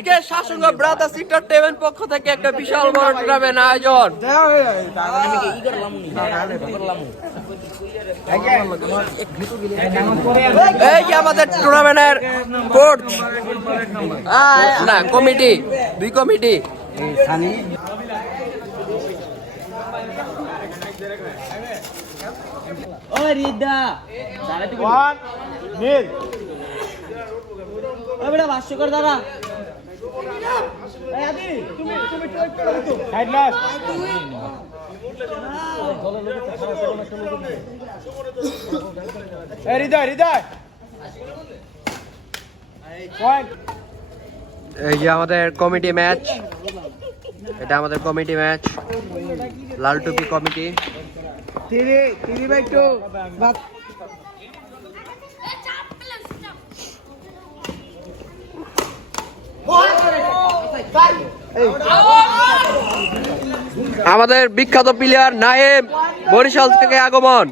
আজকে শাসনগ brothers entertainment পক্ষ থেকে একটা বিশাল বড় টুর্নামেন্ট আয়োজন। এই যে আমাদের টুর্নামেন্টের কোচ না কমিটি, দুই কমিটি। ভাষ্যকর দাদা এই যে আমাদের কমিটি ম্যাচ, এটা আমাদের কমিটি ম্যাচ, লাল টুপি কমিটি। আমাদের বিখ্যাত প্লেয়ার নায়েম বরিশাল থেকে আগমন।